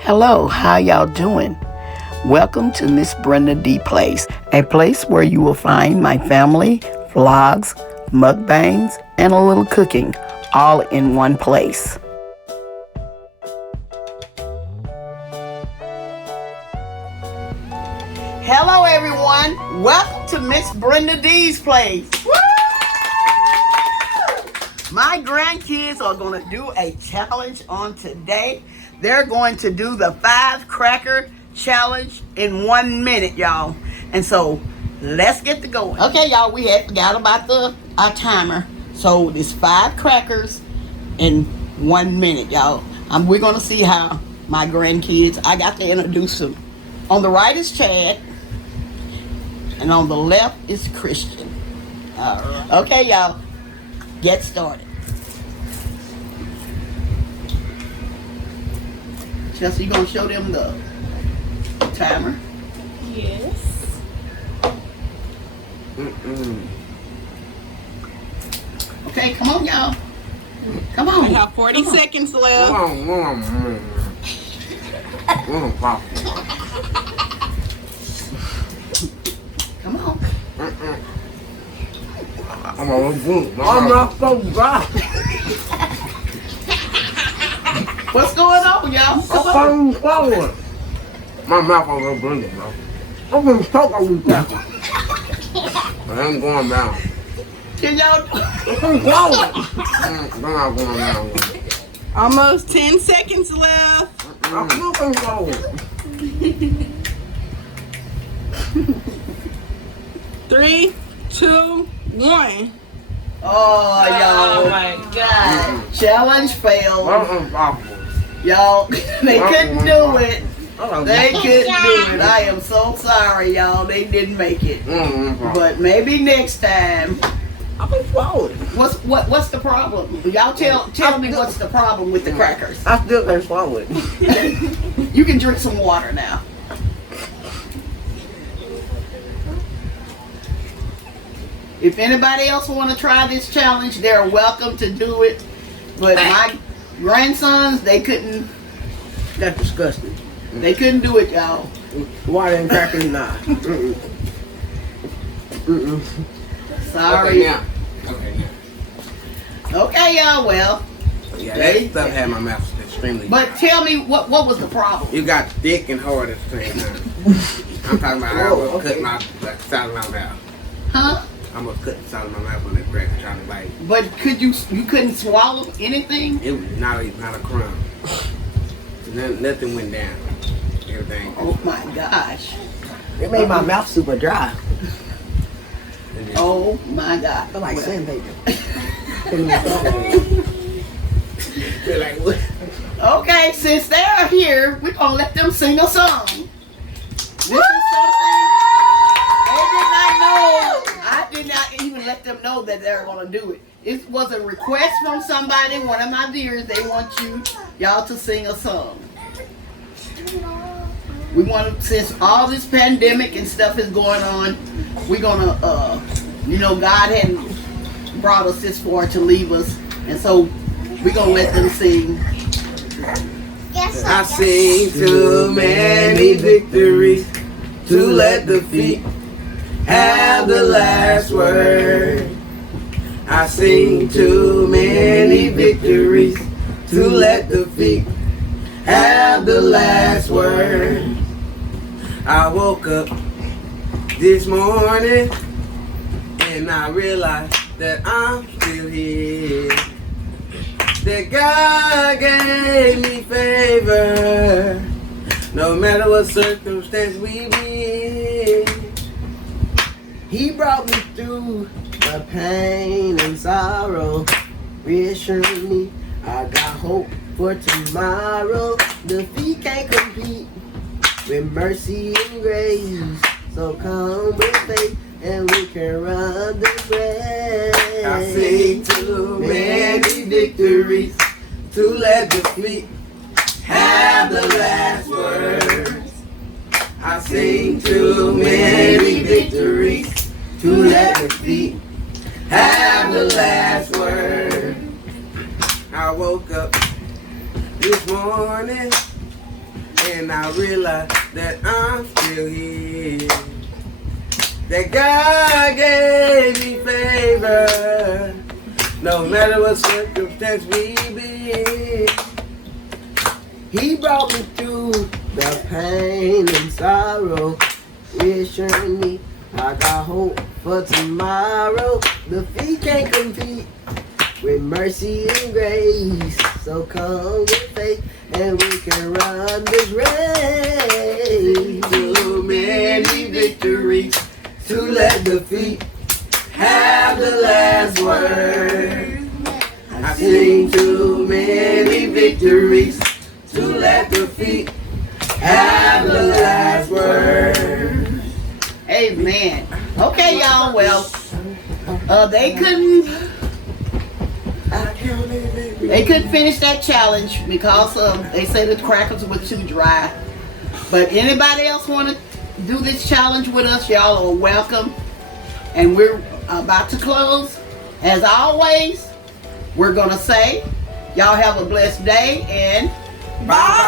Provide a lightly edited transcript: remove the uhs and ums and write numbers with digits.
Hello, how y'all doing? Welcome to Miss Brenda Dee Place, a place where you will find my family, vlogs, mukbangs, and a little cooking, all in one place. Hello everyone, welcome to Miss Brenda Dee's Place. Woo! My grandkids are going to do a challenge on today. They're going to do the 5 cracker challenge in 1 minute, y'all. And so let's get to going. Okay, y'all, we had forgot about our timer. So it's 5 crackers in 1 minute, y'all. We're going to see how my grandkids, I got to introduce them. On the right is Chad, and on the left is Christian. All right. Okay, y'all, get started. Chelsea, you gonna show them the timer? Yes. Okay, come on, y'all. Come on. We have 40 seconds left. Come on. I'm not so dry. What's going on, y'all? I'm swallowing. My mouth on the blender, bro. I'm gonna choke on these peppers. I ain't going down. Can y'all? I'm swallowing. I'm not going down. Almost 10 seconds left. I'm fucking swallowing. 3, 2, 1. Oh, y'all. Oh my God. Challenge failed. That's impossible. Y'all, they couldn't do it. They couldn't do it. I am so sorry, y'all. They didn't make it. But maybe next time. I've been swallowing. What's the problem? Y'all tell me what's the problem with the crackers. I still can't swallow it. You can drink some water now. If anybody else want to try this challenge, they're welcome to do it. But my grandsons, they couldn't. That's disgusting. They couldn't do it, y'all. Water and crackers, nah. Sorry. Okay, Okay, y'all. Well. Yeah, that stuff had my mouth extremely. But tell me what was the problem? You got thick and hard at the same time. I'm talking about I almost cut my side of my mouth. Huh? I almost cut the side of my mouth on that cracker trying to bite. But you couldn't swallow anything? It was not a crumb. Nothing went down. Everything. Oh my gosh. It made my mouth super dry. Oh my God. I like sandpaper. Like what? Okay, since they're here, we're gonna let them sing a song. This is something they did not know. I did not even let them know that they're gonna do it. It was a request from somebody, one of my viewers. They want y'all to sing a song. We want to, since all this pandemic and stuff is going on, we're gonna, God hadn't brought us this far to leave us, and so we're gonna let them sing. I seen too many victories to let defeat have the last word. I seen too many victories to let defeat have the last word. I woke up this morning and I realized that I'm still here. That God gave me favor, no matter what circumstance we be in. He brought me through the pain and sorrow, reassuring me I got hope for tomorrow. Defeat can't compete with mercy and grace, so come with faith and we can run the race. I see too many victories to let defeat have the last words. I seen too many victories to let defeat have the last word. I woke up this morning and I realize that I'm still here. That God gave me favor, no matter what circumstance we be. He brought me through the pain and sorrow, reassuring me I got hope for tomorrow. The feet can't compete with mercy and grace, so come with faith and we can run this race. Too many victories to let defeat have the last word. I've seen too many victories to let defeat have the last word. Amen. Okay, y'all. Well, they couldn't finish that challenge because they said the crackers were too dry. But anybody else want to do this challenge with us? Y'all are welcome. And we're about to close. As always, we're gonna say, y'all have a blessed day and Bye.